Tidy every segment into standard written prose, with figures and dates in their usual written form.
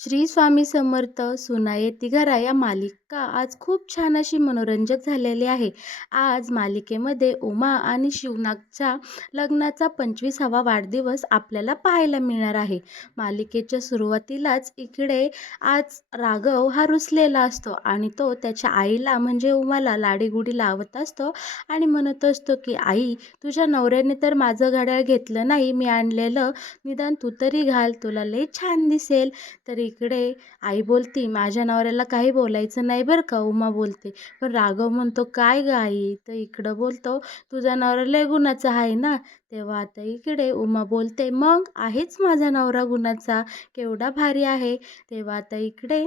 श्री स्वामी समर्थ सुना येती घरा या मालिका आज खूप छान अशी मनोरंजक झालेली आहे. आज मालिकेमध्ये उमा आणि शिवनागच्या लग्नाचा 25वा वाढदिवस आपल्याला पाहायला मिळणार आहे. मालिकेच्या सुरुवातीलाच इकडे आज राघव हा रुसलेला असतो आणि तो त्याच्या आईला म्हणजे उमाला लाडीगुडी लावत असतो आणि म्हणत असतो की आई, तुझ्या नवऱ्याने तर माझं घड्याळ घेतलं नाही, मी आणलेलं, निदान तू तरी घाल, तुला लई छान दिसेल. तर इकडे आई बोलती, माझ्या नवऱ्याला काही बोलायचं नाही बरं का, उमा बोलते. पण राघव म्हणतो, काय ग आई? तर इकडं बोलतो, तुझा नवरा लय गुणाचा आहे ना. तेव्हा आता इकडे उमा बोलते, मग आहेच माझा नवरा गुणाचा, केवढा भारी आहे. तेव्हा आता इकडे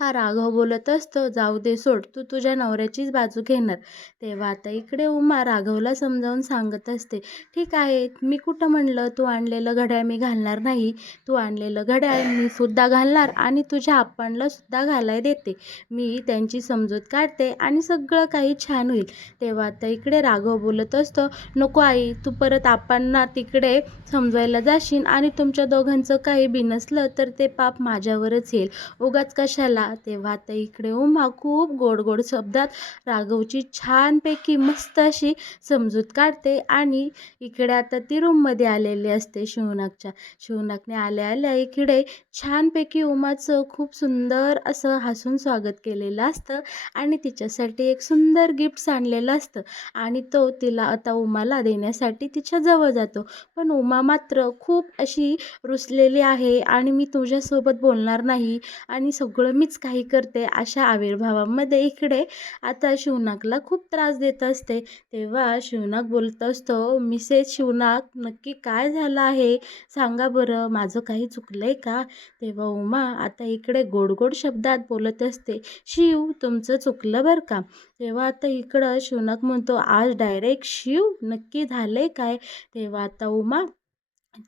हा राघव बोलत असतो, जाऊ दे सोड, तू तुझ्या नवऱ्याचीच बाजू घेणार. तेव्हा आता इकडे उमा राघवला समजावून सांगत असते, ठीक आहे, मी कुठं म्हणलं तू आणलेलं घड्याळ मी घालणार नाही. तू आणलेलं घड्याळ मी सुद्धा घालणार आणि तुझ्या आप्पांना सुद्धा घालाय देते. मी त्यांची समजूत काढते आणि सगळं काही छान होईल. तेव्हा आता इकडे राघव बोलत असतो, नको आई, तू परत आप्पांना तिकडे समजवायला जाशील आणि तुमच्या दोघांचं काही बिनसलं तर ते पाप माझ्यावरच येईल, उगाच कशाला. तेव्हा आता इकडे उमा खूप गोड गोड शब्दात राघवची छानपैकी मस्त अशी समजूत काढते आणि इकडे आता ती रूममध्ये आलेली असते शिवनाकने आल्या आल्या इकडे छानपैकी उमाचं खूप सुंदर असं हसून स्वागत केलेलं असतं आणि तिच्यासाठी एक सुंदर गिफ्ट आणलेलं असतं आणि तो तिला आता उमाला देण्यासाठी तिच्या जवळ जातो. पण उमा मात्र खूप अशी रुसलेली आहे आणि मी तुझ्यासोबत बोलणार नाही आणि सगळं मीच काही करते अशा आविर्भावामध्ये इकडे आता शिवनाकला खूप त्रास देत असते. तेव्हा शिवनाक बोलत असतो, मिसेस शिवनाक, नक्की काय झालं आहे सांगा बरं, माझं काही चुकलंय का? तेव्हा उमा आता इकडे गोड गोड शब्दात बोलत असते, शिव, तुमचं चुकलं बरं का. तेव्हा आता इकडं शिवनाक म्हणतो, आज डायरेक्ट शिव, नक्की झालंय काय? तेव्हा आता उमा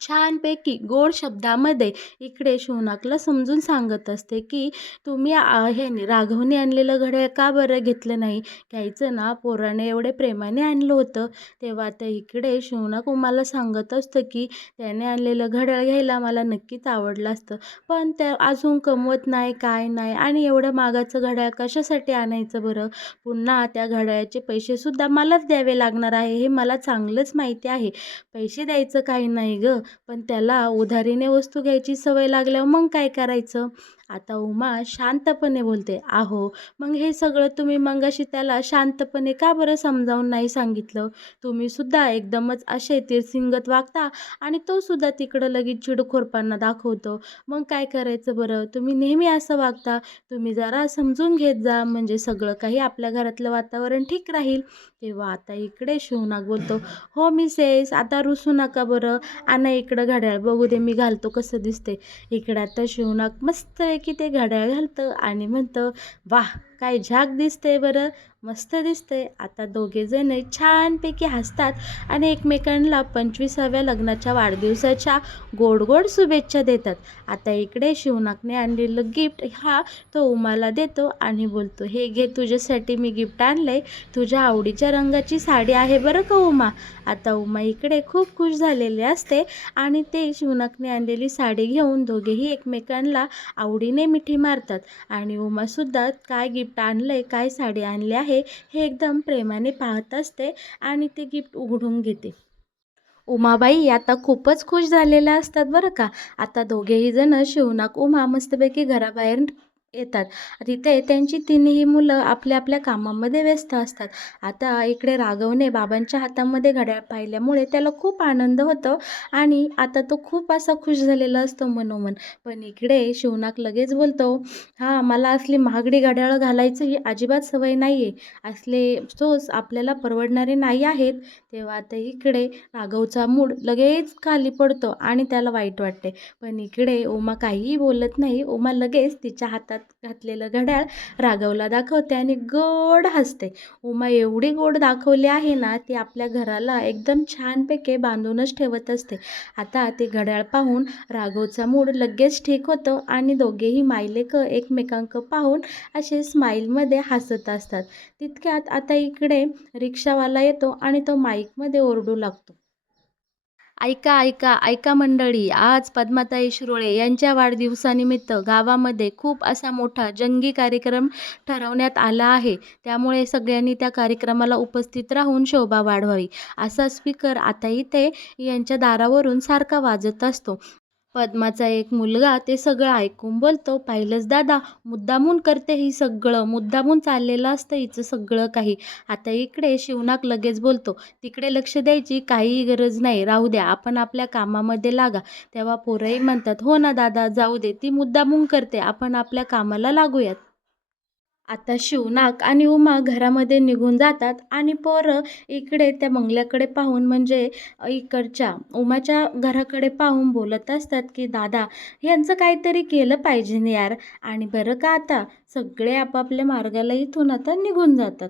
छानपैकी गोड शब्दामध्ये इकडे शिवनाकला समजून सांगत असते की तुम्ही ह्याने राघवने आणलेलं घड्याळ का बरं घेतलं नाही, घ्यायचं ना, पोराने एवढे प्रेमाने आणलं होतं. तेव्हा आता इकडे शिवनाक उमाला सांगत असतं की त्याने आणलेलं घड्याळ घ्यायला मला नक्कीच आवडलं असतं, पण त्या अजून कमवत नाही, काय नाही, आणि एवढं मागाचं घड्याळ कशासाठी आणायचं बरं. पुन्हा त्या घड्याळाचे पैसेसुद्धा मलाच द्यावे लागणार आहे, हे मला चांगलंच माहिती आहे. पैसे द्यायचं काही नाही ग, पण त्याला उधारीने वस्तू घ्यायची सवय लागल्यावर मग काय करायचं. आता उमा शांतपणे बोलते, आहो, मग हे सगळं तुम्ही मगाशी त्याला शांतपणे का बरं समजावून नाही सांगितलं. तुम्ही सुद्धा एकदमच असे तिरसिंगत वागता आणि तो सुद्धा तिकडं लगेच चिडखोरपणा दाखवतो. मग काय करायचं बरं, तुम्ही नेहमी असं वागता. तुम्ही जरा समजून घेत जा, म्हणजे सगळं काही आपल्या घरातलं वातावरण ठीक राहील. तेव्हा आता इकडे शिवनाक बोलतो, हो मिसेस, आता रुसू नका बरं, आणा इकडं घड्याळ, बघू दे मी घालतो कसं दिसते. इकडं आता शिवनाक मस्त आहे की ते घड्याळ घालतं आणि म्हणतं, वाह, काय झाक दिसते बरं, मस्त दिसते. आता दोघेजण छानपैकी हसतात आणि एकमेकांना 25व्या लग्नाच्या वाढदिवसाच्या गोड गोड शुभेच्छा देतात. आता इकडे शिवनाकने आणलेलं गिफ्ट हा तो उमाला देतो आणि बोलतो, हे घे, तुझ्यासाठी मी गिफ्ट आणलंय, तुझ्या आवडीच्या रंगाची साडी आहे बरं का उमा. आता उमा इकडे खूप खुश झालेले असते आणि ते शिवनाकने आणलेली साडी घेऊन दोघेही एकमेकांना आवडीने मिठी मारतात आणि उमासुद्धा काय गिफ्ट आणलंय, काय साडी आणली आहे हे एकदम प्रेमाने पाहत असते आणि ते गिफ्ट उघडून घेते. उमाबाई आता खूपच खुश झालेल्या असतात बरं का. आता दोघेही जण शिवनाक उमा मस्तपैकी घराबाहेर येतात. तिथे त्यांची तिन्ही मुलं आपल्या आपल्या कामामध्ये व्यस्त असतात. आता इकडे राघवने बाबांच्या हातामध्ये घड्याळ पाहिल्यामुळे त्याला खूप आनंद होतो आणि आता तो खूप असा खुश झालेला असतो मनोमन. पण इकडे शिवनाक लगेच बोलतो, हां, मला असली महागडी घड्याळं घालायची ही अजिबात सवय नाही आहे, असले सोस आपल्याला परवडणारे नाही आहेत. तेव्हा आता इकडे राघवचा मूड लगेच खाली पडतो आणि त्याला वाईट वाटते. पण इकडे उमा काहीही बोलत नाही. उमा लगेच तिच्या हातात घातलेलं घड्याळ राघवला दाखवते आणि गोड हसते. उमा एवढी गोड दाखवली आहे ना, ती आपल्या घराला एकदम छानपैकी बांधूनच ठेवत असते. आता ते घड्याळ पाहून राघवचा मूड लगेच ठीक होतो आणि दोघेही मायलेक एकमेकांक पाहून असे स्माईलमध्ये हसत असतात. तितक्यात आता इकडे रिक्षावाला येतो आणि तो माईकमध्ये ओरडू लागतो, ऐका, ऐका, ऐका मंडळी, आज पद्माताई शिरोळे यांच्या वाढदिवसानिमित्त गावामध्ये खूप असा मोठा जंगी कार्यक्रम ठरवण्यात आला आहे. त्यामुळे सगळ्यांनी त्या कार्यक्रमाला उपस्थित राहून शोभा वाढवावी, असा स्पीकर आता इथे यांच्या दारावरून सारखा वाजत असतो. पद्माचा एक मुलगा ते सगळं ऐकून बोलतो, "पाहिलंस दादा, मुद्दामून करते ही सगळं, मुद्दामून चाललेलं असतं हिचं सगळं काही." आता इकडे शिवनाक लगेच बोलतो, "तिकडे लक्ष द्यायची काहीही गरज नाही, राहू द्या, आपण आपल्या कामामध्ये लागा." तेव्हा पोरंही म्हणतात, "हो ना दादा, जाऊ दे, ती मुद्दामून करते, आपण आपल्या कामाला लागूयात." आता शिवनाक आणि उमा घरामध्ये निघून जातात आणि पोरं इकडे त्या बंगल्याकडे पाहून म्हणजे इकडच्या उमाच्या घराकडे पाहून बोलत असतात की दादा यांचं काहीतरी केलं पाहिजे ना यार. आणि बरं का आता सगळे आपापल्या मार्गाला इथून आता निघून जातात.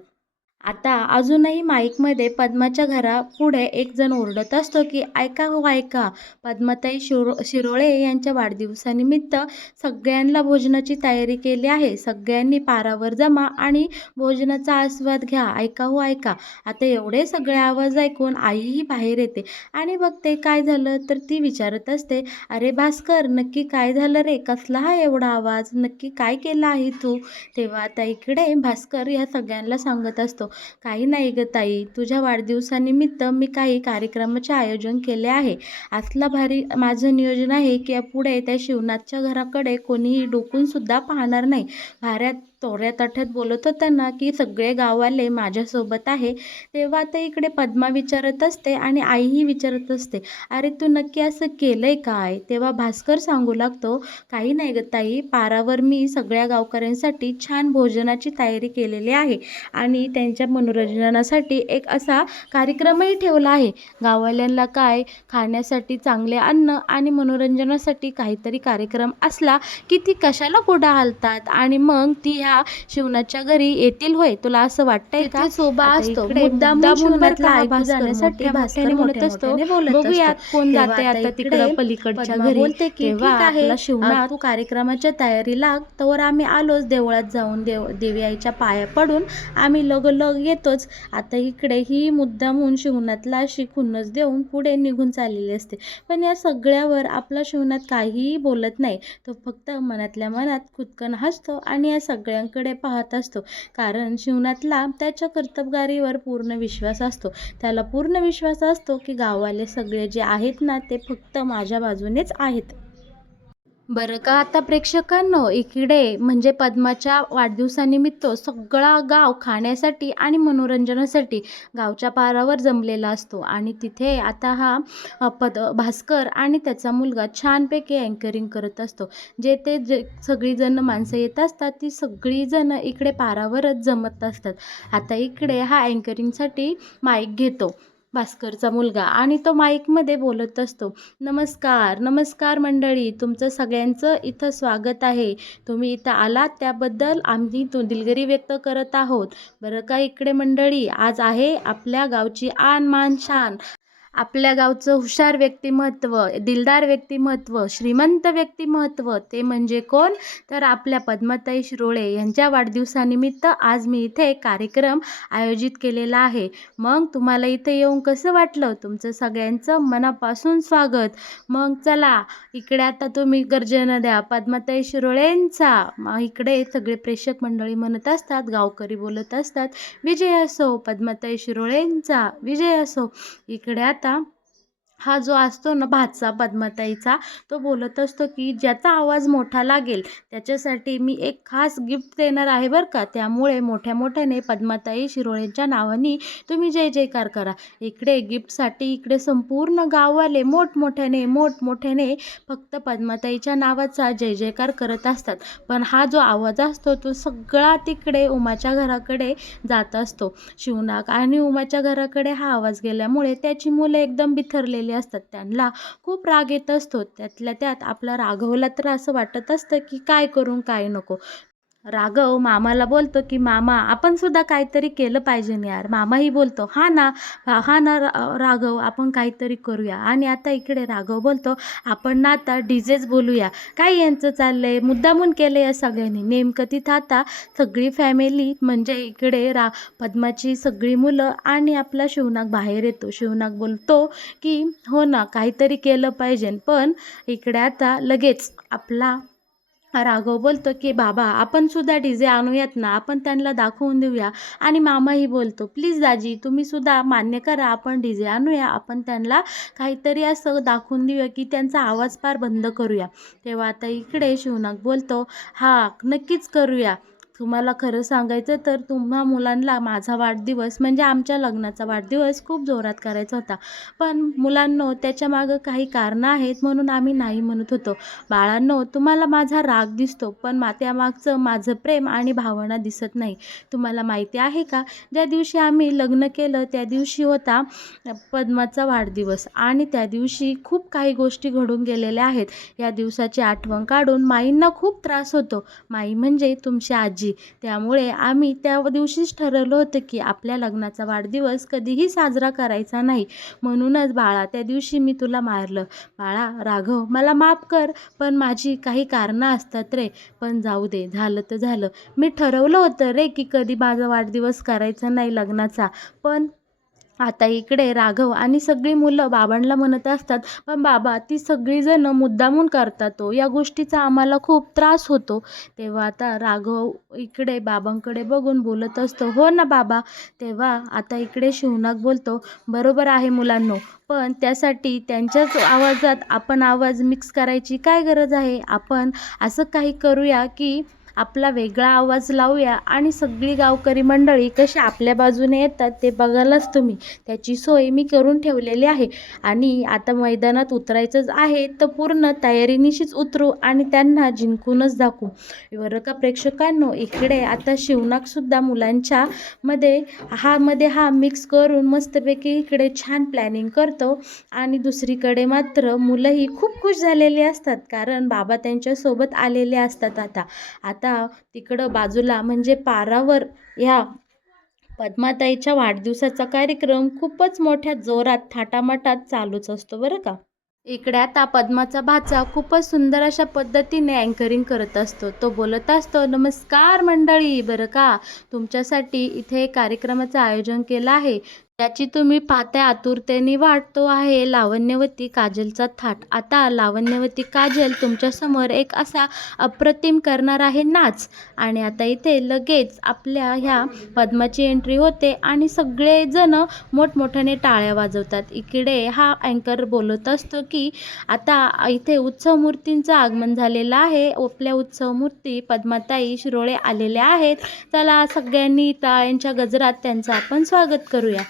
आता अजूनही माईकमध्ये पद्माच्या घरापुढे एक जण ओरडत असतो की ऐका हो ऐका, पद्माताई शिरोळे यांच्या वाढदिवसानिमित्त सगळ्यांना भोजनाची तयारी केली आहे, सगळ्यांनी पारावर जमा आणि भोजनाचा आस्वाद घ्या, ऐका हो ऐका. आता एवढे सगळे आवाज ऐकून आईही बाहेर येते आणि बघते काय झालं, तर ती विचारत असते, अरे भास्कर, नक्की काय झालं रे, कसला हा एवढा आवाज, नक्की काय केलं आहे तू? तेव्हा आता इकडे भास्कर या सगळ्यांना सांगत असतो, काही नाही गं ताई, तुझ्या वाढदिवसानिमित्त मी काही कार्यक्रमाचे आयोजन केले आहे. असला भारी माझं नियोजन आहे की पुढे त्या शिवनाथच्या घराकडे कोणीही डोकूनसुद्धा पाहणार नाही. भाऱ्यात तोऱ्या ताठ्यात बोलत होताना की सगळे गाववाले माझ्यासोबत आहे. तेव्हा आता इकडे पद्मा विचारत असते आणि आईही विचारत असते, अरे तू नक्की असं केलंय काय? तेव्हा भास्कर सांगू लागतो, काही नाही गं ताई, पारावर मी सगळ्या गावकऱ्यांसाठी छान भोजनाची तयारी केलेली आहे आणि त्यांच्या मनोरंजनासाठी एक असा कार्यक्रमही ठेवला आहे. गाववाल्यांना काय खाण्यासाठी चांगले अन्न आणि मनोरंजनासाठी काहीतरी कार्यक्रम असला की ती कशाला पुढं हालतात आणि मग ती ह्या शिवनाच्या घरी येतील होय, तुला असं वाटतंय का? तिथे शोभा आता असतो इकडे मुद्दामून शिवनाथला बरं का ऐकू भास्कर जाण्यासाठी भास्कर मोठ्याने म्हणत असतो, बोलत बघूयात असतो. कोण तेव्हा जाते आता आता तिकडं इकडे पलीकडच्या पद्मा घरी. बोलते की तेव्हा ठीक आहे, आपला शिवनाथ, तू कार्यक्रमाच्या तयारी लाग, तर आम्ही आलोच देवळात जाऊन देवी आईच्या पाया पडून आम्ही लगोलग येतोच. आता इकडे ही मुद्दामून शिवनाथला अशी खुन्नस देऊन पुढे निघून चाललेली असते. पण या सगळ्यावर आपला शिवनाथ काहीही बोलत नाही. तो फक्त मनातल्या मनात खुदकन हसतो आणि या सगळ्यांकडे पाहत असतो. कारण शिवनाथला त्याच्या कर्तबगारीवर पूर्ण विश्वास असतो. त्याला पूर्ण विश्वास असतो की गाववाले सगळे जे आहेत ना ते फक्त माझ्या बाजूनेच आहेत. बरं का आता प्रेक्षकांनो, इकडे म्हणजे पद्माच्या वाढदिवसानिमित्त सगळा गाव खाण्यासाठी आणि मनोरंजनासाठी गावच्या पारावर जमलेला असतो आणि तिथे आता हा भास्कर आणि त्याचा मुलगा छानपैकी अँकरिंग करत असतो. जे सगळीजण माणसं येत असतात ती सगळीजण इकडे पारावरच जमत असतात. आता इकडे हा अँकरिंगसाठी माईक घेतो भास्करचा मुलगा आणि तो माईकमध्ये बोलत असतो, नमस्कार नमस्कार मंडळी, तुमचं सगळ्यांचं इथं स्वागत आहे. तुम्ही इथं आलात त्याबद्दल आम्ही दिलगिरी व्यक्त करत आहोत. बरं का इकडे मंडळी, आज आहे आपल्या गावची आन मान शान. आपल्या गावचं हुशार व्यक्तिमत्व, दिलदार व्यक्तिमत्व, श्रीमंत व्यक्तिमत्व, ते म्हणजे कोण? तर आपल्या पद्माताई शिरोळे यांच्या वाढदिवसानिमित्त आज मी इथे एक कार्यक्रम आयोजित केलेला आहे. मग तुम्हाला इथे येऊन कसं वाटलं? तुमचं सगळ्यांचं मनापासून स्वागत. मग चला इकडे आता तुम्ही गर्जना द्या पद्माताई शिरोळेंचा. मग इकडे सगळे प्रेक्षक मंडळी म्हणत असतात, गावकरी बोलत असतात, विजय असो, पद्माताई शिरोळेंचा विजय असो. इकडे आता हा जो असतो ना भाचा पद्माताईचा, तो बोलत असतो की ज्याचा आवाज मोठा लागेल त्याच्यासाठी मी एक खास गिफ्ट देणार आहे बरं का. त्यामुळे मोठ्या मोठ्याने पद्माताई शिरोळेंच्या नावाने तुम्ही जय जयकार करा. इकडे गिफ्टसाठी इकडे संपूर्ण गाववाले मोठमोठ्याने फक्त पद्माताईच्या नावाचा जय जयकार करत असतात. पण हा जो आवाज असतो तो सगळा तिकडे उमाच्या घराकडे जात असतो. शिवनाक आणि उमाच्या घराकडे हा आवाज गेल्यामुळे त्याची मुलं एकदम बिथरलेली असतात. त्यांना खूप राग येत असतो. त्यातल्या त्यात आपला राघवला तर असं वाटत असतं की काय करून काय नको. राघव मामाला बोलतो की मामा आपण सुद्धा काहीतरी केलं पाहिजे ना यार. मामाही बोलतो हा ना, हा ना राघव आपण काहीतरी करूया. आणि आता इकडे राघव बोलतो आपण ना आता डीजेच बोलूया. काय यांचं चाललंय, मुद्दामून केलं या सगळ्यांनी. नेमकं तिथं आता सगळी फॅमिली म्हणजे इकडे पद्माची सगळी मुलं आणि आपला शिवनाग बाहेर येतो. शिवनाग बोलतो की हो ना काहीतरी केलं पाहिजे. पण इकडे आता लगेच आपला राघव बोलतो की बाबा आपण सुद्धा डीजे आणूयात ना, आपण त्यांना दाखवून देऊया. आणि मामाही बोलतो प्लीज दाजी तुम्ही सुद्धा मान्य करा, आपण डीजे आणूया, आपण त्यांना काहीतरी असं दाखवून देऊया की त्यांचा आवाज पार बंद करूया. तेव्हा आता इकडे शिवनाग बोलतो हा नक्कीच करूया. तुम्हाला खरं सांगायचं तर तुम्हा मुलांना माझा वाढदिवस म्हणजे आमच्या लग्नाचा वाढदिवस खूप जोरात करायचा होता, पण मुलांनो त्याच्यामागं काही कारणं आहेत म्हणून आम्ही नाही म्हणत होतो. बाळांनो तुम्हाला माझा राग दिसतो, पण त्यामागचं माझं प्रेम आणि भावना दिसत नाही. तुम्हाला माहिती आहे का, ज्या दिवशी आम्ही लग्न केलं त्या दिवशी होता पद्माचा वाढदिवस आणि त्या दिवशी खूप काही गोष्टी घडून गेलेल्या आहेत. या दिवसाची आठवण काढून माईंना खूप त्रास होतो. माई म्हणजे तुमची आजी. त्यामुळे आम्ही त्या दिवशीच ठरवलं होतं की आपल्या लग्नाचा वाढदिवस कधीही साजरा करायचा नाही. म्हणूनच बाळा त्या दिवशी मी तुला मारलं. बाळा राघव मला माफ कर, पण माझी काही कारणं असतात रे. पण जाऊ दे, झालं तर झालं. मी ठरवलं होतं रे की कधी माझा वाढदिवस करायचा नाही लग्नाचा. पण आता इकडे राघव आणि सगळी मुलं बाबांना म्हणत असतात पण बाबा ती सगळीजणं मुद्दामून करतात तो, या गोष्टीचा आम्हाला खूप त्रास होतो. तेव्हा आता राघव इकडे बाबांकडे बघून बोलत असतो हो ना बाबा. तेव्हा आता इकडे शिवनाग बोलतो बरोबर आहे मुलांनो, पण त्यासाठी त्यांच्याच आवाजात आपण आवाज मिक्स करायची काय गरज आहे. आपण असं काही करूया की आपला वेगळा आवाज लावूया आणि सगळी गावकरी मंडळी कशी आपल्या बाजूने येतात ते बघायलाच तुम्ही. त्याची सोय मी करून ठेवलेली आहे आणि आता मैदानात उतरायचंच आहे तर पूर्ण तयारीनिशीच उतरू आणि त्यांना जिंकूनच दाखवू. बरं का प्रेक्षकांनो, इकडे आता शिवनागसुद्धा मुलांच्या मध्ये हा मिक्स करून मस्तपैकी इकडे छान प्लॅनिंग करतो. आणि दुसरीकडे मात्र मुलंही खूप खुश झालेली असतात कारण बाबा त्यांच्यासोबत आलेले असतात. आता तिकडं बाजूला म्हणजे पारावर ह्या पद्माताईच्या वाढदिवसाचा कार्यक्रम खूपच मोठ्या जोरात थाटामाटात चालूच असतो बरं का. इकडे आता पद्माचा भाचा खूपच सुंदर अशा पद्धतीने अँकरिंग करत असतो. तो बोलत असतो नमस्कार मंडळी, बरं का तुमच्यासाठी इथे कार्यक्रमाचं आयोजन केलं आहे, त्याची तुम्ही पाहत्या आतुरतेने वाट. तो आहे लावण्यवती काजलचा थाट. आता लावण्यवती काजल तुमच्यासमोर एक असा अप्रतिम करणार आहे नाच. आणि आता इथे लगेच आपल्या ह्या पद्माची एंट्री होते आणि सगळेजण मोठमोठ्याने टाळ्या वाजवतात. इकडे हा अँकर बोलत असतो की आता इथे उत्सव मूर्तींचं आगमन झालेलं आहे. आपल्या उत्सव मूर्ती पद्माताई शिरोळे आलेल्या आहेत. चला सगळ्यांनी टाळ्यांच्या गजरात त्यांचं आपण स्वागत करूया.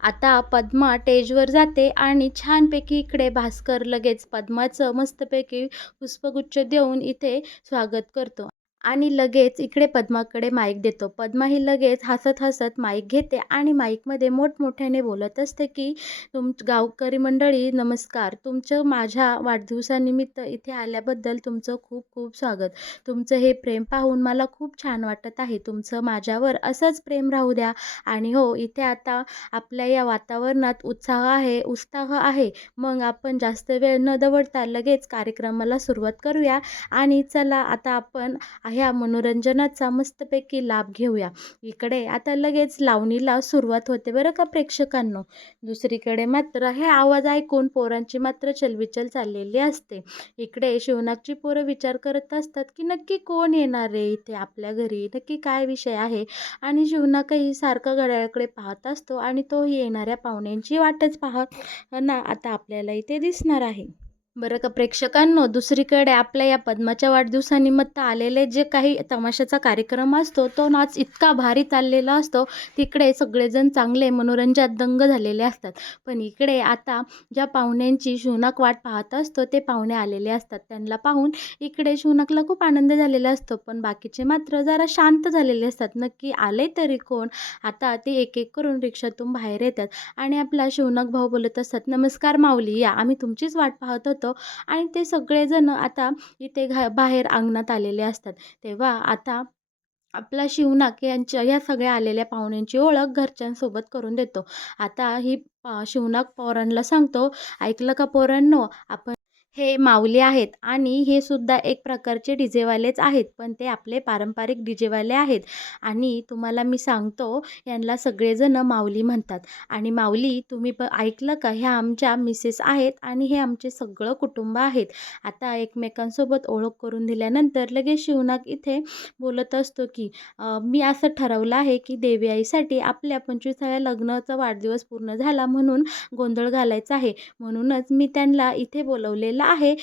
आता पद्मा स्टेजवर जाते आणि छानपैकी इकडे भास्कर लगेच पद्माचं मस्तपैकी पुष्पगुच्छ देऊन इथे स्वागत करतो आणि लगेच इकडे पद्माकडे माईक देतो. पद्मा ही लगेच हसत हसत माईक घेते आणि माईकमध्ये मोठमोठ्याने बोलत असते की गावकरी मंडळी नमस्कार, तुमचं माझ्या वाढदिवसानिमित्त इथे आल्याबद्दल तुमचं खूप खूप स्वागत. तुमचं हे प्रेम पाहून मला खूप छान वाटत आहे. तुमचं माझ्यावर असंच प्रेम राहू द्या. आणि हो इथे आता आपल्या या वातावरणात उत्साह आहे. मग आपण जास्त वेळ न दवडता लगेच कार्यक्रमाला सुरुवात करूया आणि चला आता आपण ह्या मनोरंजनाचा मस्तपैकी लाभ घेऊया. इकडे आता लगेच लावणीला सुरुवात होते बरं का प्रेक्षकांनो. दुसरीकडे मात्र हे आवाज ऐकून पोरांची मात्र चलबिचल चाललेली असते. इकडे शिवनागची पोरं विचार करत असतात की नक्की कोण येणार रे इथे आपल्या घरी, नक्की काय विषय आहे. आणि शिवनागही सारखं घड्याळाकडे पाहत असतो आणि तोही येणाऱ्या पाहुण्यांची वाटच पाहत ना आता आपल्याला इथे दिसणार आहे. बरं का प्रेक्षकांनो, दुसरीकडे आपल्या या पद्माच्या वाढदिवसानिमित्त आलेले जे काही तमाशाचा कार्यक्रम असतो तो नाच इतका भारी चाललेला असतो. तिकडे सगळेजण चांगले मनोरंजनात दंग झालेले असतात. पण इकडे आता ज्या पाहुण्यांची शिवनाग वाट पाहत असतो ते पाहुणे आलेले असतात. त्यांना पाहून इकडे शिवनागला खूप आनंद झालेला असतो, पण बाकीचे मात्र जरा शांत झालेले असतात. नक्की आले तरी कोण. आता ते एक एक करून रिक्षातून बाहेर येतात आणि आपला शिवनाग भाऊ बोलत असतात नमस्कार माऊली, या आम्ही तुमचीच वाट पाहत होतो. येतो आणि ते सगळेजण आता इथे बाहेर अंगणात आलेले असतात. तेव्हा आता आपला शिवनाक या सगळ्या आलेल्या पाहुण्यांची ओळख घरच्यांसोबत करून देतो. आता शिवनाक पोरांना सांगतो, "ऐकलं का पोरांनो, हे माऊली आहेत आणि हे सुद्धा एक प्रकारचे डीजेवालेच आहेत, पण ते आपले पारंपरिक डीजेवाले आहेत आणि तुम्हाला मी सांगतो, यांना सगळेजण माऊली म्हणतात आणि माऊली तुम्ही ऐकलं का, ह्या आमच्या मिसेस आहेत आणि हे आमचे सगळं कुटुंब आहेत." आता एकमेकांसोबत ओळख करून दिल्यानंतर लगेच शिवनाक इथे बोलत असतो, की मी असं ठरवलं आहे, की देवी आईसाठी आपल्या 25व्या लग्नाचा वाढदिवस पूर्ण झाला म्हणून गोंधळ घालायचा आहे. म्हणूनच मी त्यांना इथे बोलवलेलं आहे.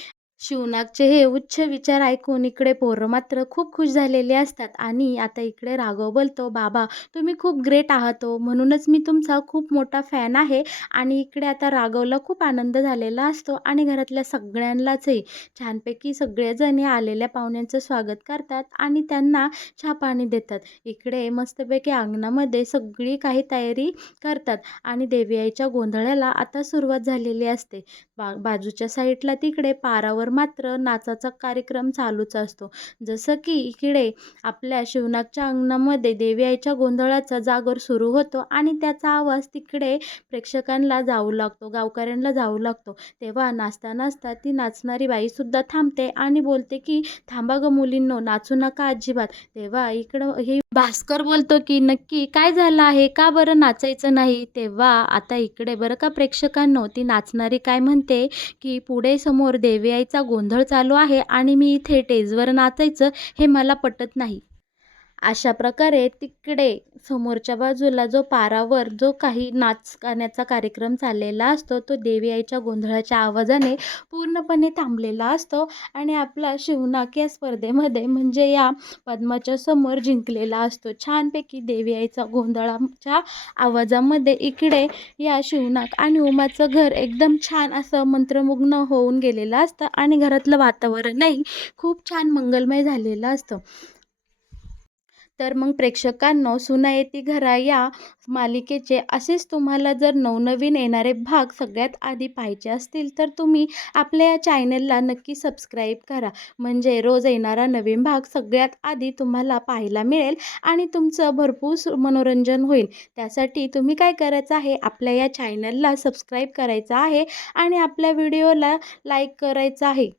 शिवनाकचे हे उच्च विचार ऐकून इकडे पोरं मात्र खूप खुश झालेले असतात आणि आता इकडे राघव बोलतो, "बाबा तुम्ही खूप ग्रेट आहात हो, म्हणूनच मी तुमचा खूप मोठा फॅन आहे." आणि इकडे आता राघवला खूप आनंद झालेला असतो आणि घरातल्या सगळ्यांनाचही छानपैकी सगळेजण या आलेल्या पाहुण्यांचं स्वागत करतात आणि त्यांना चहा-पाणी देतात. इकडे मस्तपैकी अंगणामध्ये सगळी काही तयारी करतात आणि देवी आईच्या गोंधळाला आता सुरुवात झालेली असते. बाजूच्या साईडला तिकडे पारावर मात्र नाचाचा कार्यक्रम चालूच असतो. जसं की इकडे आपल्या शिवनाकच्या अंगणामध्ये देवी आईच्या गोंधळाचा जागर सुरू होतो आणि त्याचा आवाज तिकडे प्रेक्षकांना जाऊ लागतो, गावकऱ्यांना जाऊ लागतो. तेव्हा नाचता-नाचता ती नाचणारी बाईसुद्धा थांबते आणि बोलते, की "थांबा गं मुलींनो, नाचू नका अजिबात." तेव्हा इकडं हे भास्कर बोलतो, की "नक्की काय झालं आहे? का बरं नाचायचं नाही?" तेव्हा आता इकडे बरं का प्रेक्षकांनो, ती नाचणारी काय म्हणते, की "पुढे समोर देवी आईचा गोंधळ चालू आहे आणि मी इथे स्टेजवर नाचायचं हे मला पटत नाही." अशा प्रकारे तिकडे समोरच्या बाजूला पारावर जो काही नाच गाण्याचा कार्यक्रम चाललेला असतो, तो देवी आईच्या गोंधळाच्या आवाजाने पूर्णपणे थांबलेला असतो आणि आपला शिवनाक या स्पर्धेमध्ये म्हणजे या पद्माच्या समोर जिंकलेला असतो. छानपैकी देवी आईचा गोंधळाच्या आवाजामध्ये इकडे या शिवनाक आणि उमाचं घर एकदम छान असं मंत्रमुग्ध होऊन गेलेलं असतं आणि घरातलं वातावरणही खूप छान मंगलमय झालेलं असतं. तर मग प्रेक्षकांनो, सुना येती घरा या मालिकेचे असेच तुम्हाला जर नवनवीन येणारे भाग सगळ्यात आधी पाहायचे असतील, तर तुम्ही आपल्या या चॅनलला नक्की सबस्क्राईब करा. म्हणजे रोज येणारा नवीन भाग सगळ्यात आधी तुम्हाला पाहायला मिळेल आणि तुमचं भरपूर मनोरंजन होईल. त्यासाठी तुम्ही काय करायचं आहे, आपल्या या चॅनलला सबस्क्राईब करायचं आहे आणि आपल्या व्हिडिओला लाईक करायचं आहे.